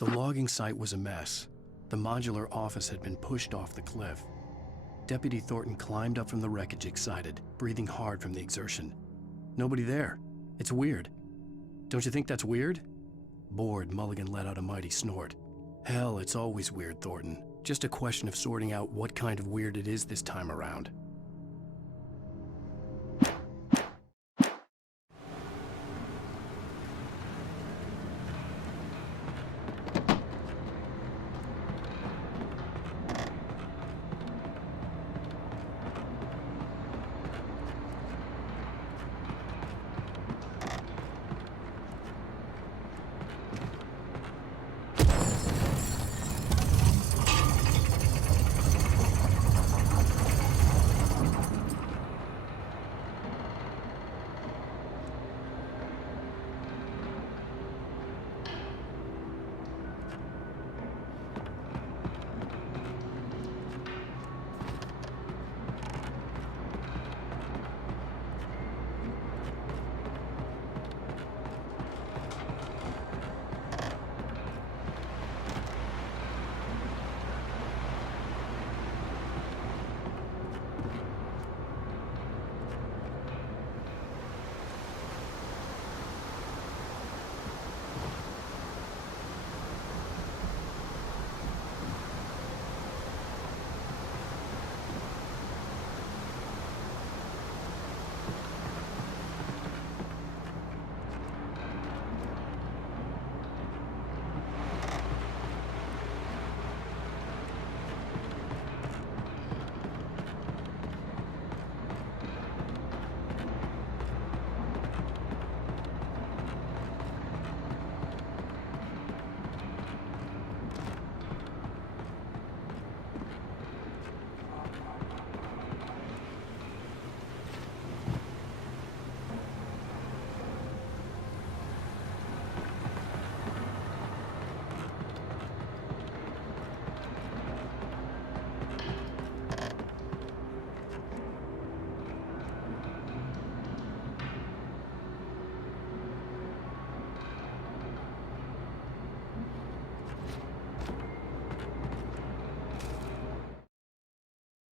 The logging site was a mess. The modular office had been pushed off the cliff. Deputy Thornton climbed up from the wreckage excited, breathing hard from the exertion. Nobody there. It's weird. Don't you think that's weird? Bored, Mulligan let out a mighty snort. Hell, it's always weird, Thornton. Just a question of sorting out what kind of weird it is this time around.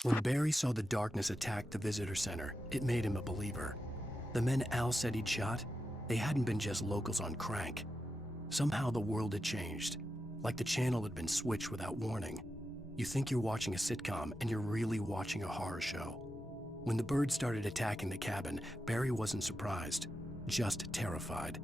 When Barry saw the darkness attack the visitor center, it made him a believer. The men Al said he'd shot, they hadn't been just locals on crank. Somehow the world had changed, like the channel had been switched without warning. You think you're watching a sitcom, and you're really watching a horror show. When the birds started attacking the cabin, Barry wasn't surprised, just terrified.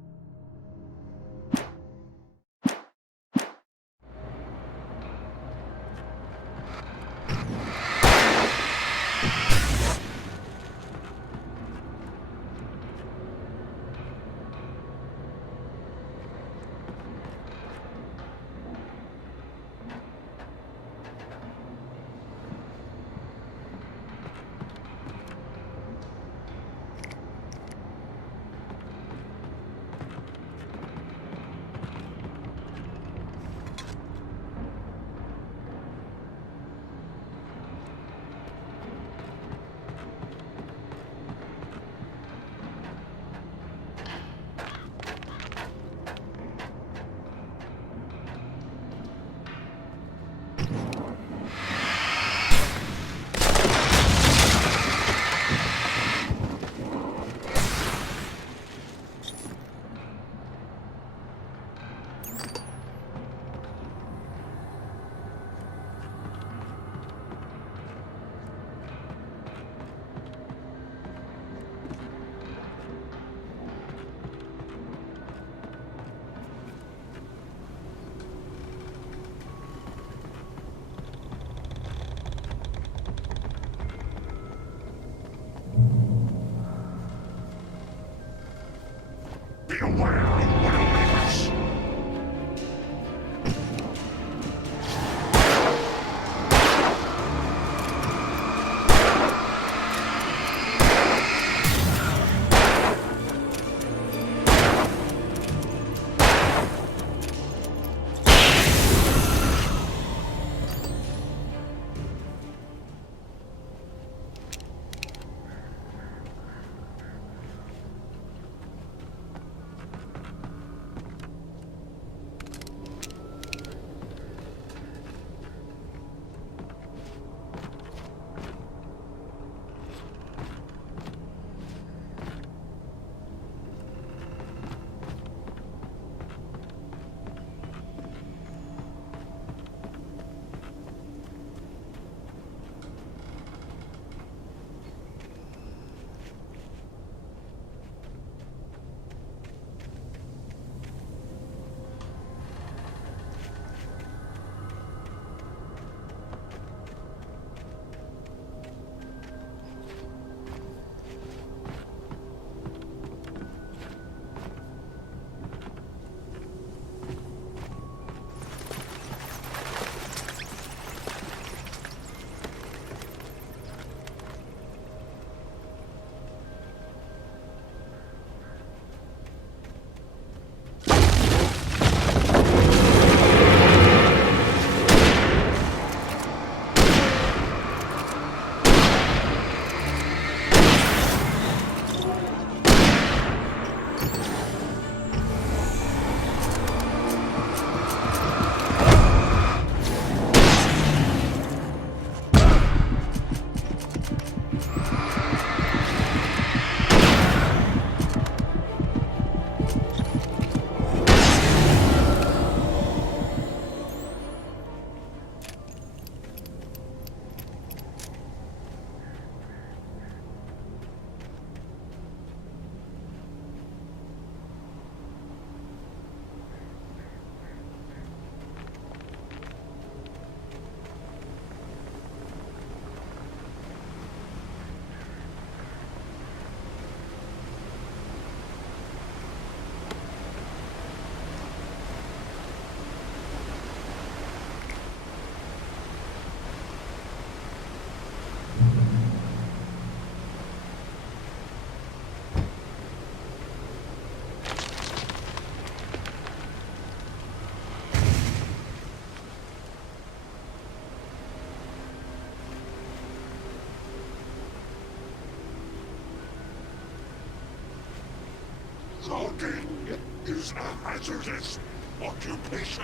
Talking is a hazardous occupation.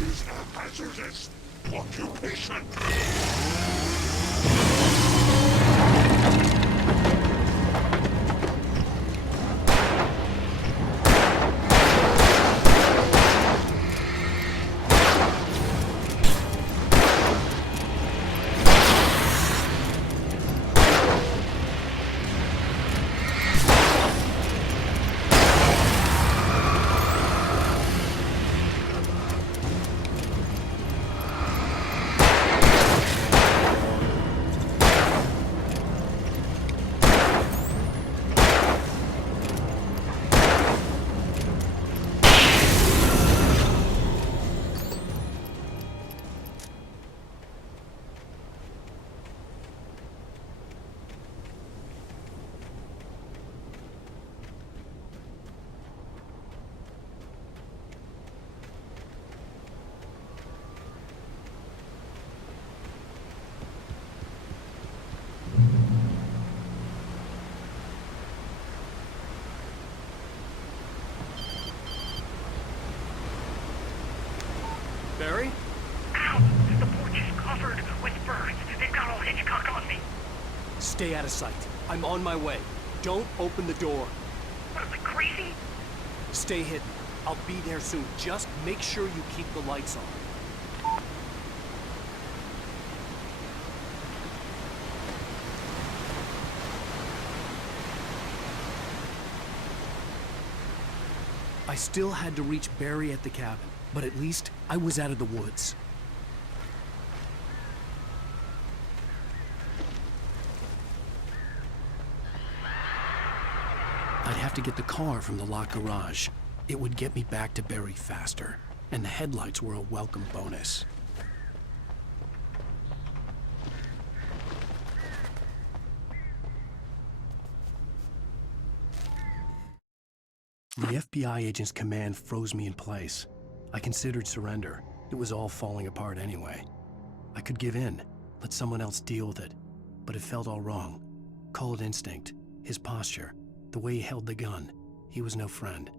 Is a hazardous occupation. Barry? Ow! The porch is covered with birds. They've got all Hitchcock on me. Stay out of sight. I'm on my way. Don't open the door. What am I, crazy? Stay hidden. I'll be there soon. Just make sure you keep the lights on. I still had to reach Barry at the cabin, but at least I was out of the woods. I'd have to get the car from the locked garage. It would get me back to Barry faster, and the headlights were a welcome bonus. The FBI agent's command froze me in place. I considered surrender. It was all falling apart anyway. I could give in, let someone else deal with it, but it felt all wrong. Call it instinct, his posture, the way he held the gun. He was no friend.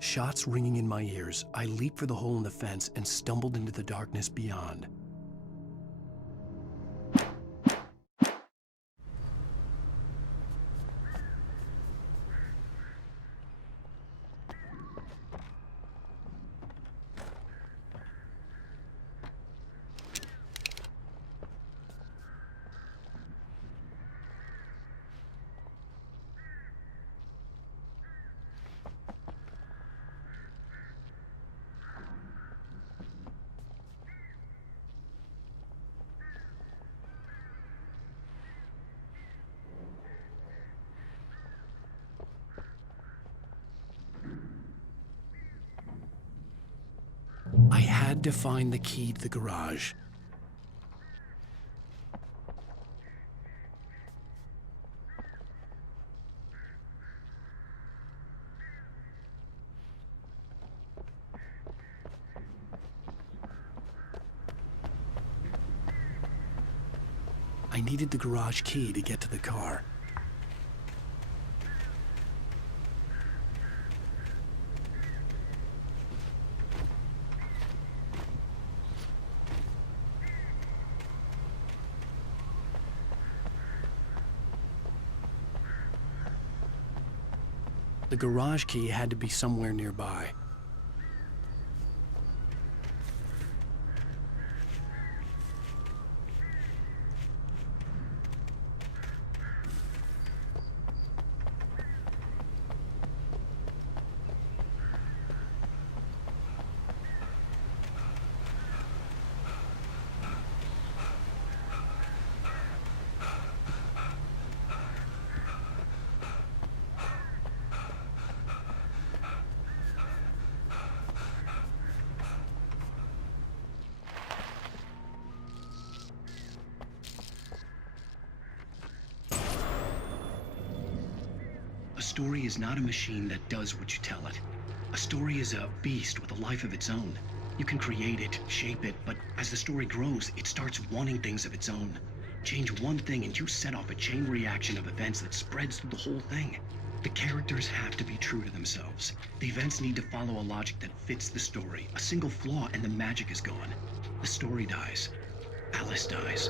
Shots ringing in my ears, I leaped for the hole in the fence and stumbled into the darkness beyond. I had to find the key to the garage. I needed the garage key to get to the car. The garage key had to be somewhere nearby. A story is not a machine that does what you tell it. A story is a beast with a life of its own. You can create it, shape it, but as the story grows, it starts wanting things of its own. Change one thing and you set off a chain reaction of events that spreads through the whole thing. The characters have to be true to themselves. The events need to follow a logic that fits the story. A single flaw and the magic is gone. The story dies. Alice dies.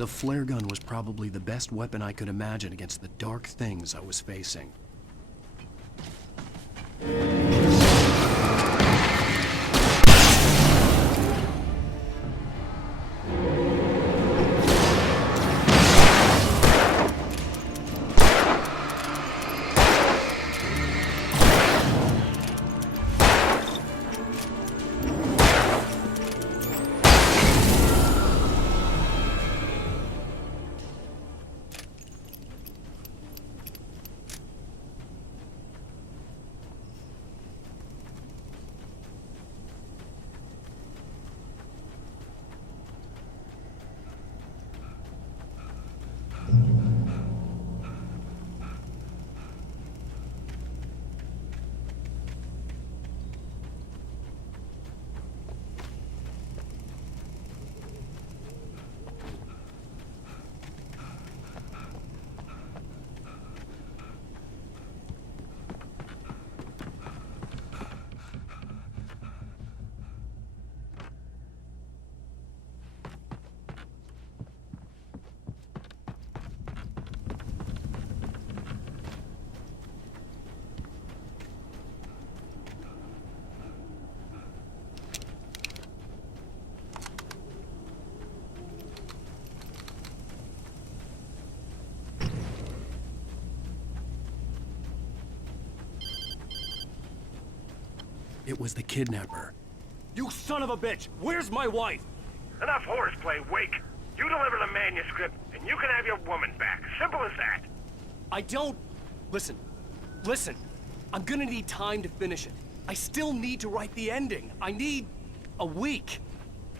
The flare gun was probably the best weapon I could imagine against the dark things I was facing. It was the kidnapper. You son of a bitch! Where's my wife? Enough horseplay, Wake. You deliver the manuscript, and you can have your woman back. Simple as that. I don't... Listen. Listen. I'm gonna need time to finish it. I still need to write the ending. I need... a week.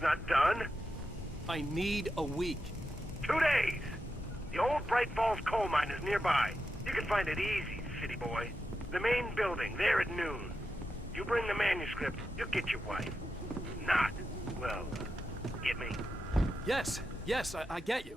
Not done? I need a week. 2 days. The old Bright Falls coal mine is nearby. You can find it easy, city boy. The main building, there at noon. You bring the manuscript, you'll get your wife. Not, well, get me? Yes, yes, I get you.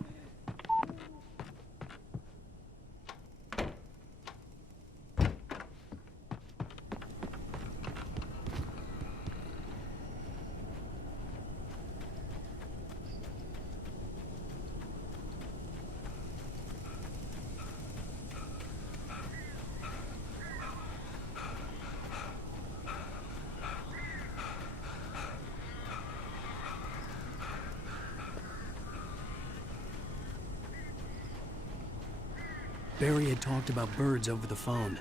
Barry had talked about birds over the phone.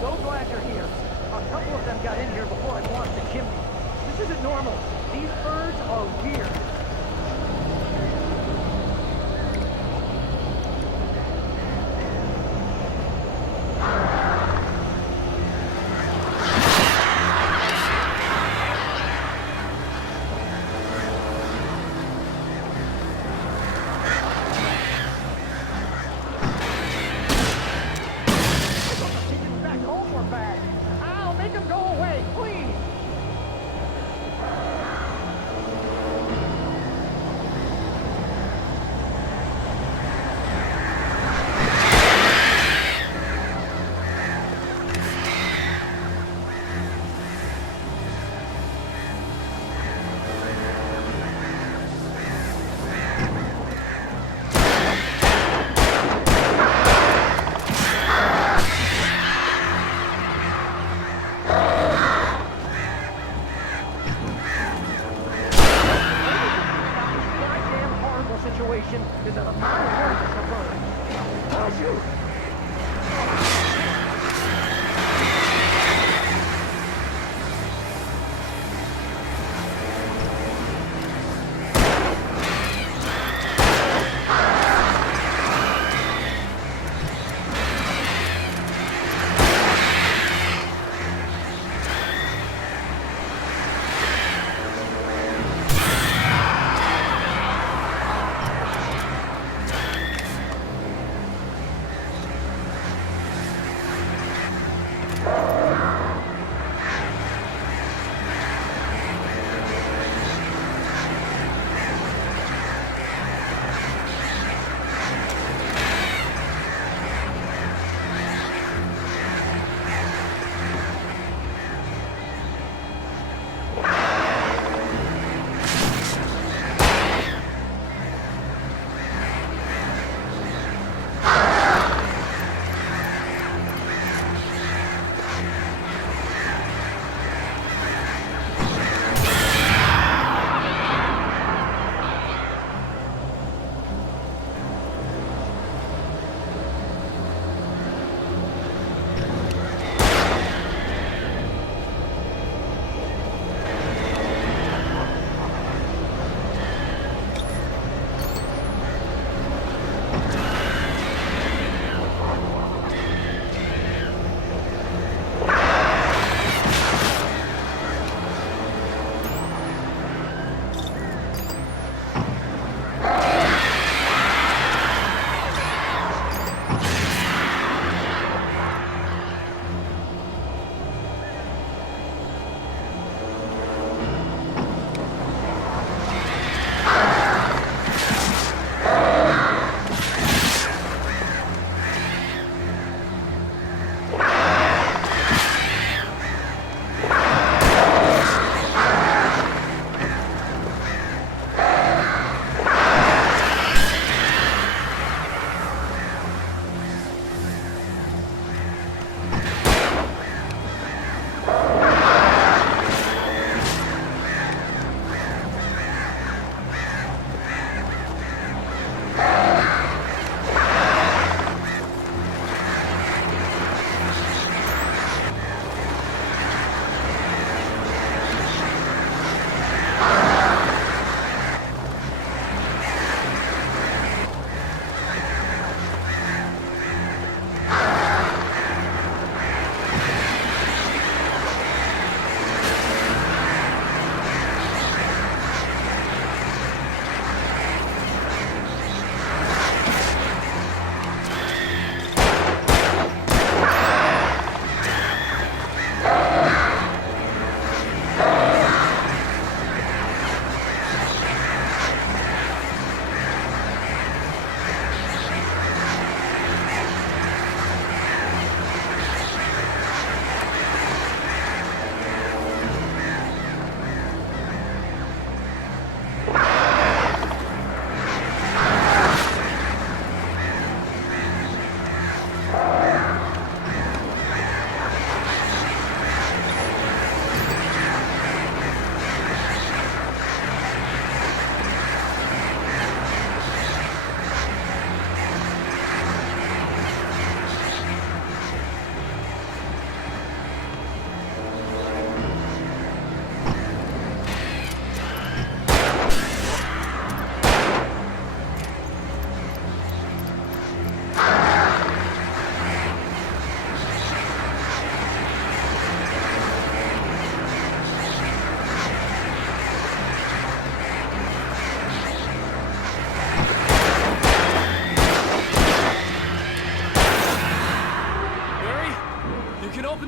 So glad you're here. A couple of them got in here before I washed the chimney. This isn't normal. These birds are weird. Back home we're back. Ow, make them go away, please. Situation is that a mountain worth is a bird. Oh, shoot!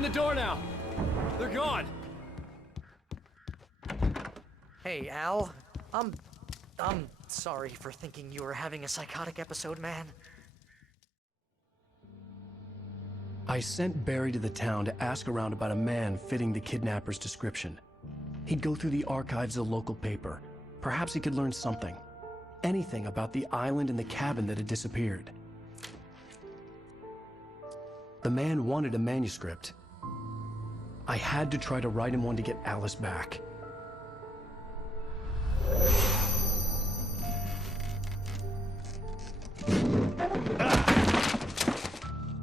the door now. They're gone. Hey, Al. I'm sorry for thinking you were having a psychotic episode, man. I sent Barry to the town to ask around about a man fitting the kidnapper's description. He'd go through the archives of the local paper. Perhaps he could learn something. Anything about the island and the cabin that had disappeared. The man wanted a manuscript. I had to try to write him one to get Alice back.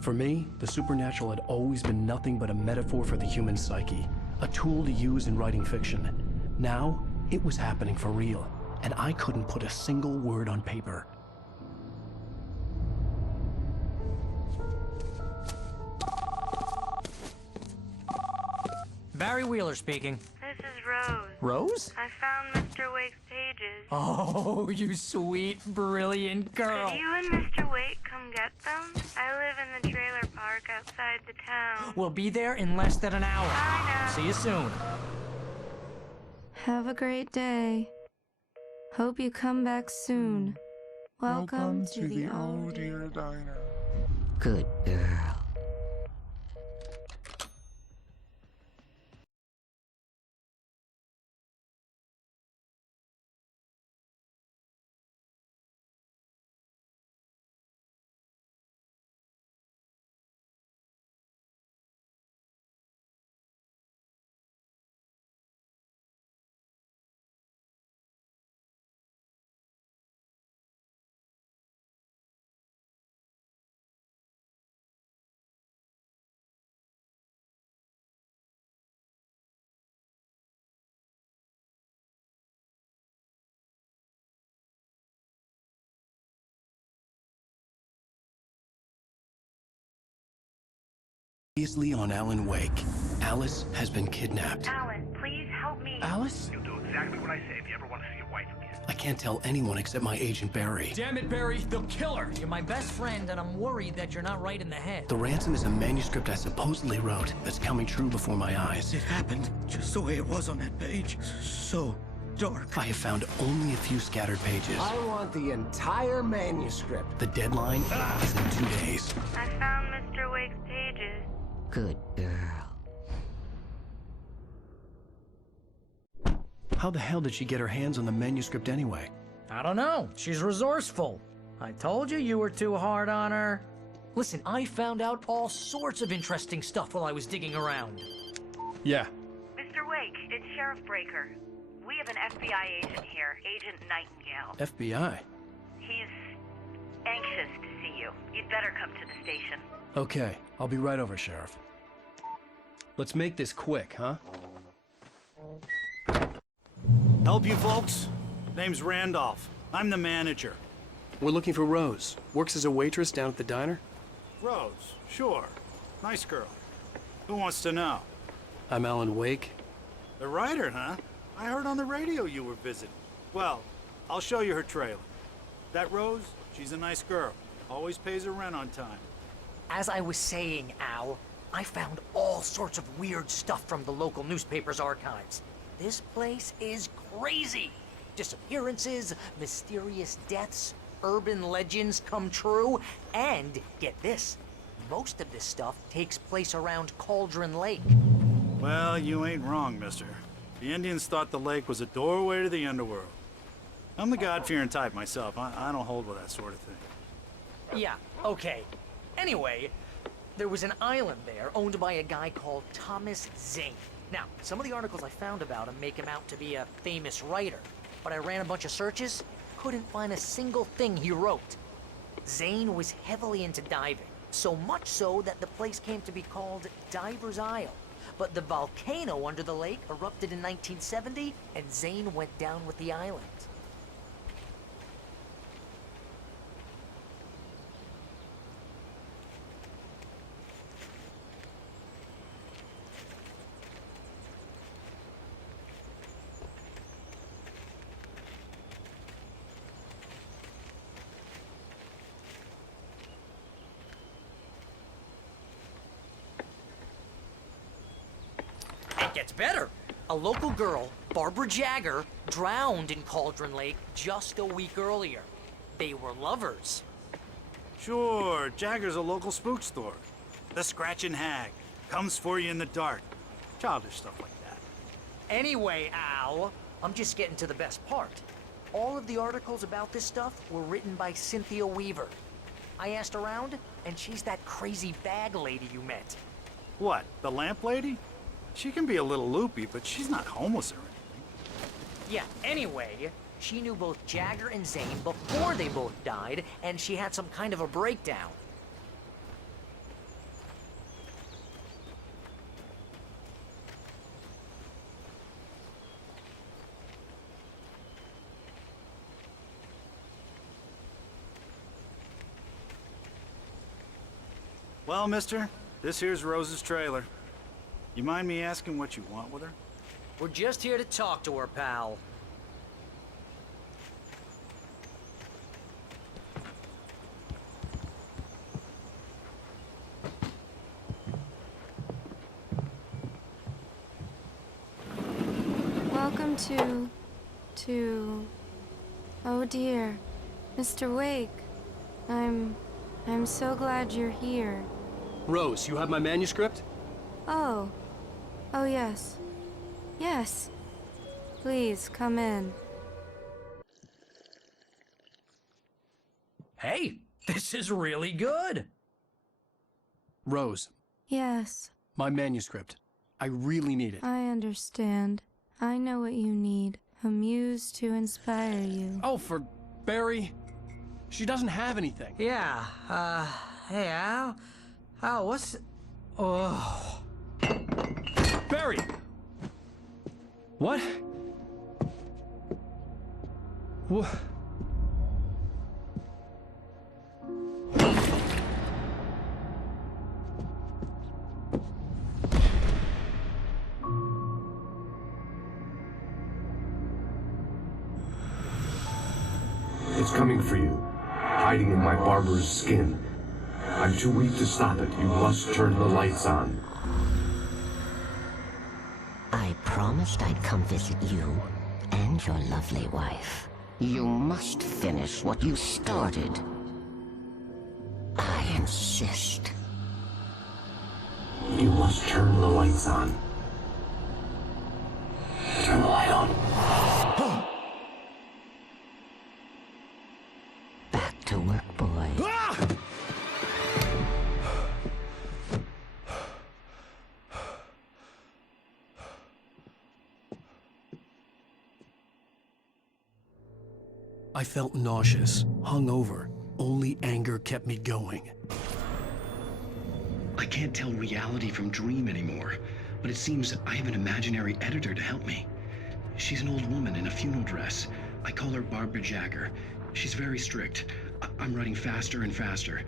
For me, the supernatural had always been nothing but a metaphor for the human psyche, a tool to use in writing fiction. Now, it was happening for real, and I couldn't put a single word on paper. Barry Wheeler speaking. This is Rose. Rose? I found Mr. Wake's pages. Oh, you sweet, brilliant girl. Could you and Mr. Wake come get them? I live in the trailer park outside the town. We'll be there in less than an hour. Bye now. See you soon. Have a great day. Hope you come back soon. Welcome to the Oh Dear Diner. Good girl. Previously on Alan Wake, Alice has been kidnapped. Alan, please help me. Alice? You'll do exactly what I say if you ever want to see your wife again. I can't tell anyone except my agent Barry. Damn it, Barry, they'll kill her. You're my best friend, and I'm worried that you're not right in the head. The ransom is a manuscript I supposedly wrote that's coming true before my eyes. It happened just the way it was on that page. So dark. I have found only a few scattered pages. I want the entire manuscript. The deadline is in 2 days. I found Mr. Wake's pages. Good girl. How the hell did she get her hands on the manuscript anyway? I don't know. She's resourceful. I told you you were too hard on her. Listen, I found out all sorts of interesting stuff while I was digging around. Yeah. Mr. Wake, it's Sheriff Breaker. We have an FBI agent here, Agent Nightingale. FBI? He's anxious to see you. You'd better come to the station. Okay, I'll be right over, Sheriff. Let's make this quick, huh? Help you folks? Name's Randolph. I'm the manager. We're looking for Rose. Works as a waitress down at the diner. Rose, sure. Nice girl. Who wants to know? I'm Alan Wake. The writer, huh? I heard on the radio you were visiting. Well, I'll show you her trailer. That Rose, she's a nice girl. Always pays her rent on time. As I was saying, Al, I found all sorts of weird stuff from the local newspaper's archives. This place is crazy. Disappearances, mysterious deaths, urban legends come true, and get this, most of this stuff takes place around Cauldron Lake. Well, you ain't wrong, mister. The Indians thought the lake was a doorway to the underworld. I'm the God-fearing type myself. I don't hold with that sort of thing. Yeah, okay. Anyway, there was an island there owned by a guy called Thomas Zane. Now, some of the articles I found about him make him out to be a famous writer, but I ran a bunch of searches, couldn't find a single thing he wrote. Zane was heavily into diving, so much so that the place came to be called Diver's Isle. But the volcano under the lake erupted in 1970, and Zane went down with the island. Gets better. A local girl, Barbara Jagger, drowned in Cauldron Lake just a week earlier. They were lovers. Sure, Jagger's a local spook store. The Scratching Hag. Comes for you in the dark. Childish stuff like that. Anyway, Al, I'm just getting to the best part. All of the articles about this stuff were written by Cynthia Weaver. I asked around, and she's that crazy bag lady you met. What, the lamp lady? She can be a little loopy, but she's not homeless or anything. Yeah, anyway, she knew both Jagger and Zane before they both died, and she had some kind of a breakdown. Well, mister, this here's Rose's trailer. You mind me asking what you want with her? We're just here to talk to her, pal. Welcome to... Oh dear, Mr. Wake. I'm so glad you're here. Rose, you have my manuscript? Oh. Oh, yes. Yes. Please, come in. Hey, this is really good. Rose, Yes, my manuscript. I really need it. I understand. I know what you need. A muse to inspire you. Oh, for Barry? She doesn't have anything. Yeah, hey, Al? Al, what's... Oh... Barry! What? What? It's coming for you, hiding in my barber's skin. I'm too weak to stop it. You must turn the lights on. I promised I'd come visit you and your lovely wife. You must finish what you started. I insist. You must turn the lights on. Turn the light on. Back to work, boy. I felt nauseous, hungover. Only anger kept me going. I can't tell reality from dream anymore, but it seems I have an imaginary editor to help me. She's an old woman in a funeral dress. I call her Barbara Jagger. She's very strict. I'm writing faster and faster.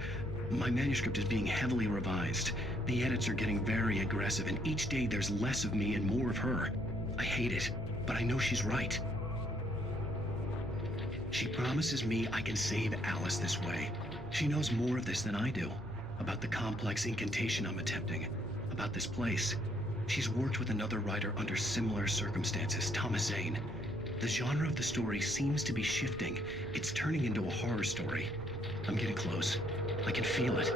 My manuscript is being heavily revised. The edits are getting very aggressive, and each day there's less of me and more of her. I hate it, but I know she's right. She promises me I can save Alice this way. She knows more of this than I do. About the complex incantation I'm attempting. About this place. She's worked with another writer under similar circumstances, Thomas Zane. The genre of the story seems to be shifting. It's turning into a horror story. I'm getting close. I can feel it.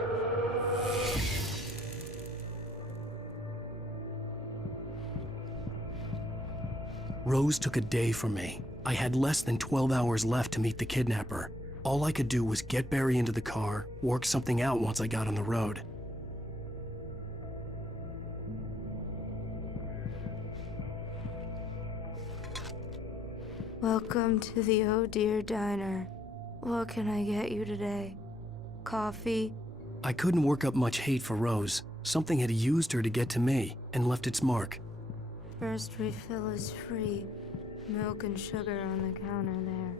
Rose took a day from me. I had less than 12 hours left to meet the kidnapper. All I could do was get Barry into the car, work something out once I got on the road. Welcome to the Oh Dear Diner. What can I get you today? Coffee? I couldn't work up much hate for Rose. Something had used her to get to me and left its mark. First refill is free. Milk and sugar on the counter there.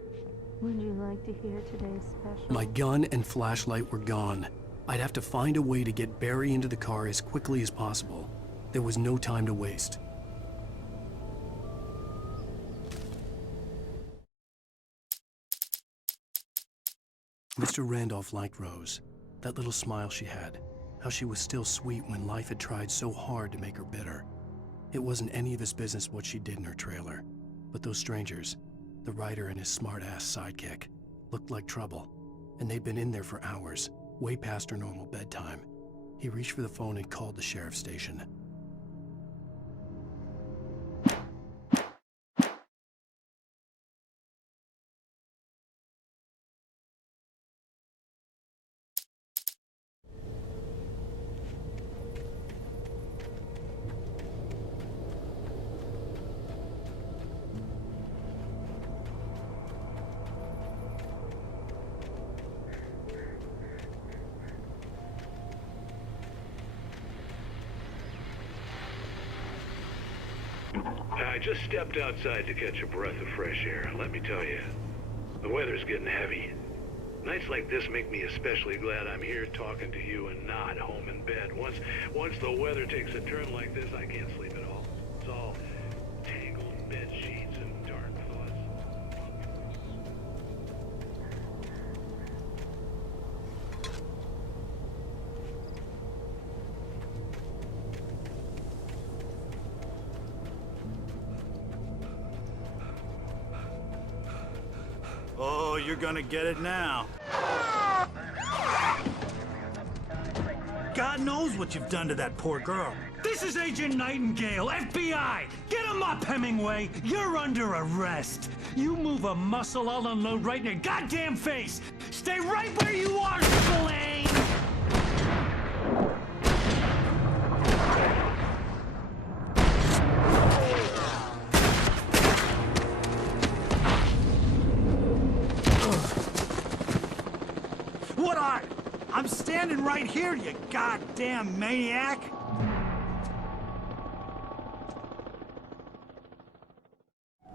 Would you like to hear today's special? My gun and flashlight were gone. I'd have to find a way to get Barry into the car as quickly as possible. There was no time to waste. Mr. Randolph liked Rose. That little smile she had. How she was still sweet when life had tried so hard to make her bitter. It wasn't any of his business what she did in her trailer, but those strangers, the writer and his smart-ass sidekick, looked like trouble, and they'd been in there for hours, way past her normal bedtime. He reached for the phone and called the sheriff's station. I just stepped outside to catch a breath of fresh air. Let me tell you, the weather's getting heavy. Nights like this make me especially glad I'm here talking to you and not home in bed. Once the weather takes a turn like this, I can't sleep at all. It's all tangled bed sheets and dark thoughts. Oh, you're gonna get it now. God knows what you've done to that poor girl. This is Agent Nightingale, FBI! Get him up, Hemingway! You're under arrest! You move a muscle, I'll unload right in your goddamn face! Stay right where you are, Slane! What are you? I'm standing right here, you goddamn maniac!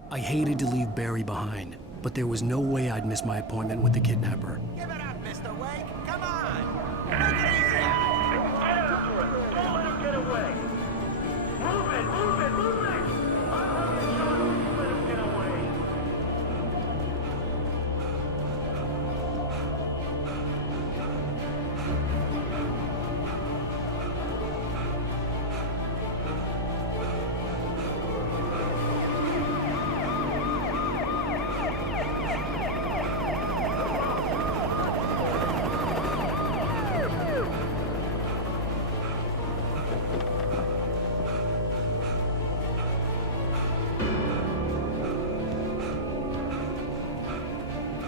I hated to leave Barry behind, but there was no way I'd miss my appointment with the kidnapper. Give it up, Mr. Wake! Come on! Take it easy! Get after him! Don't let him get away! Move it! Move it! Move it! I'll show you let him get away!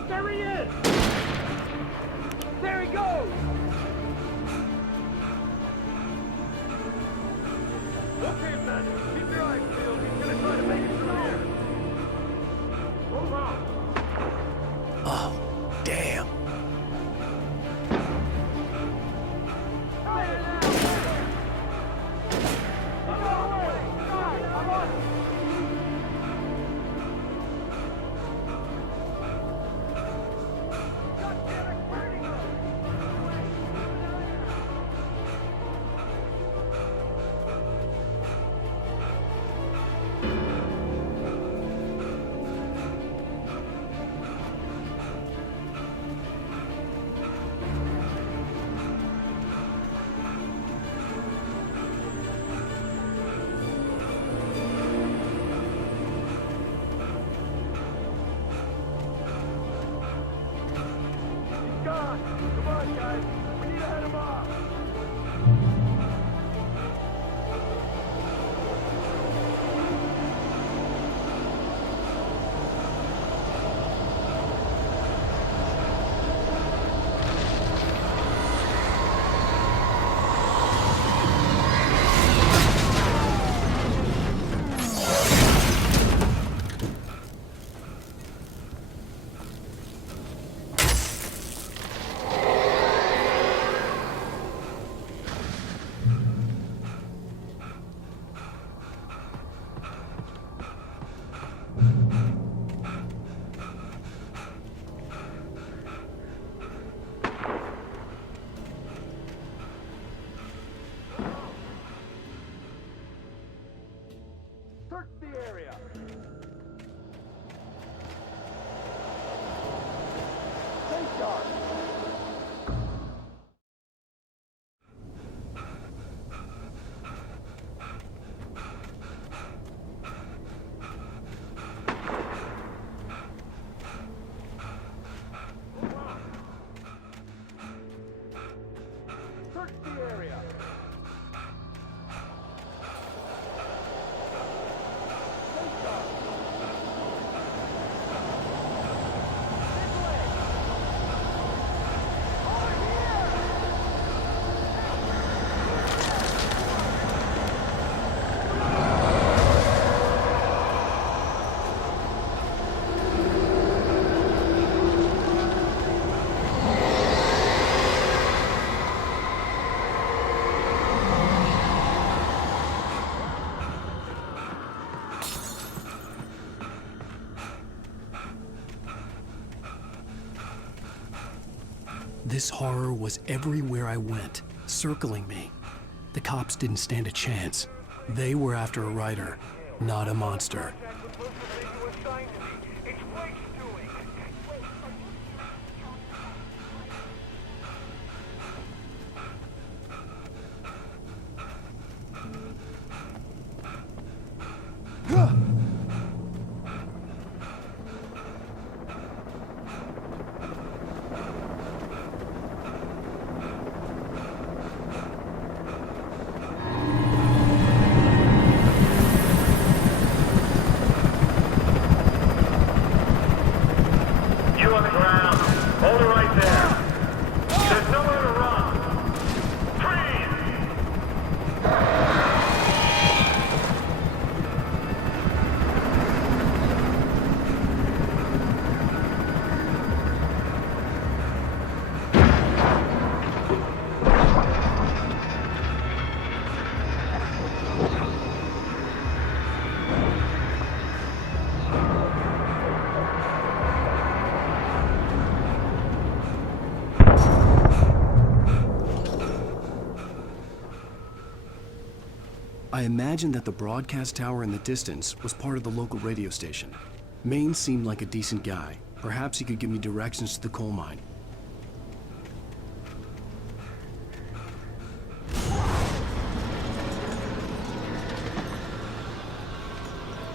There he is! There he goes! Okay, man, keep your eyes peeled. He's gonna try to make it through here. Move on. Oh, damn. Search the area. This horror was everywhere I went, circling me. The cops didn't stand a chance. They were after a writer, not a monster. I imagined that the broadcast tower in the distance was part of the local radio station. Maine seemed like a decent guy. Perhaps he could give me directions to the coal mine.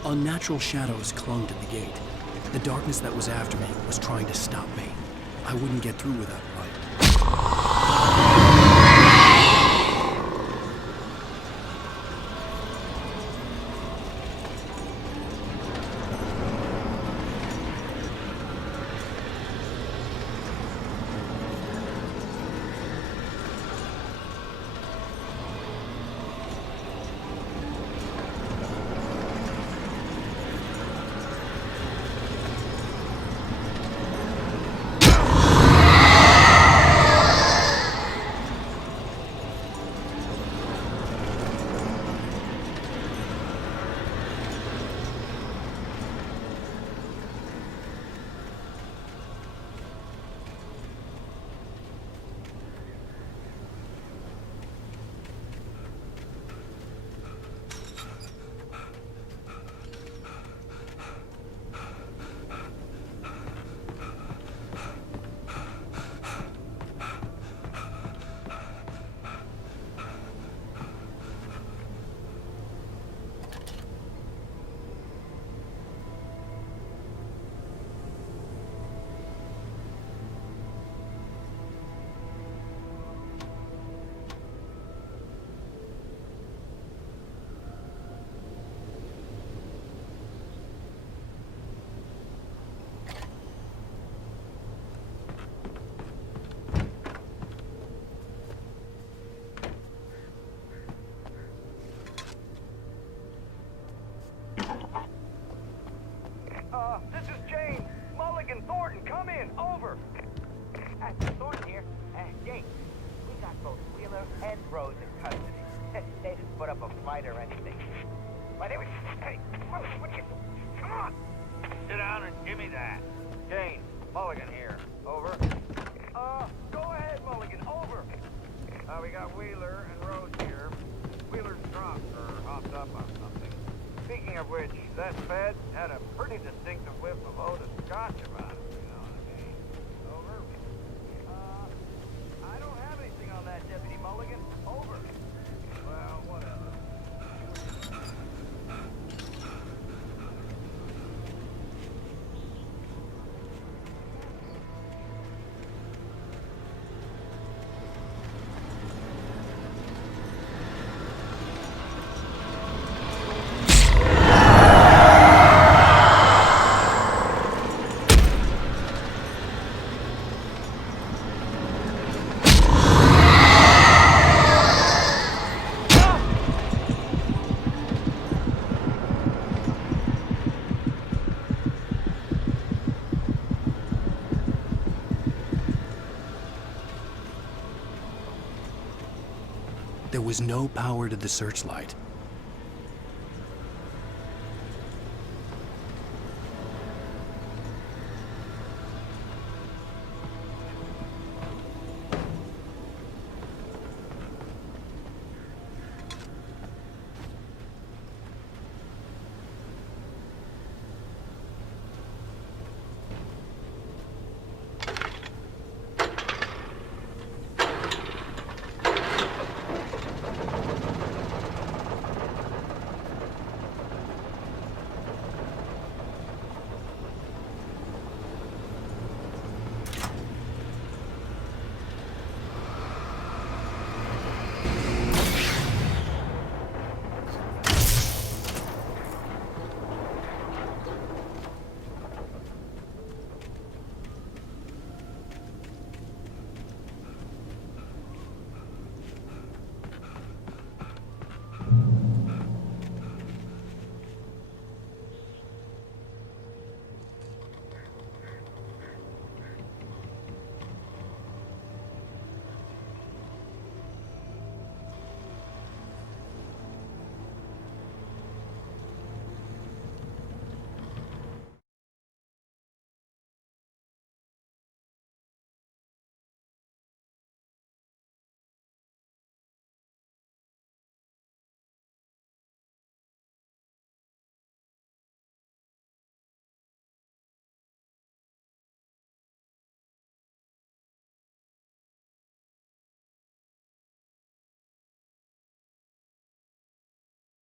Unnatural shadows clung to the gate. The darkness that was after me was trying to stop me. I wouldn't get through without a light. This is James. Mulligan, Thornton, come in. Over. Thornton here. Jake, we got both Wheeler and Rose in custody. They didn't put up a fight or anything. But anyway, hey, Mulligan, what you... Come on. Sit down and give me that. James, Mulligan here. Over. Go ahead, Mulligan. Over. We got Wheeler and Rose here. Wheeler's drunk or hopped up on something. Speaking of which, that Fed had a pretty distinctive whiff of Otis Scotch about it, you know what I mean? Over. I don't have anything on that, Deputy Mulligan. Over. Well, whatever. There was no power to the searchlight,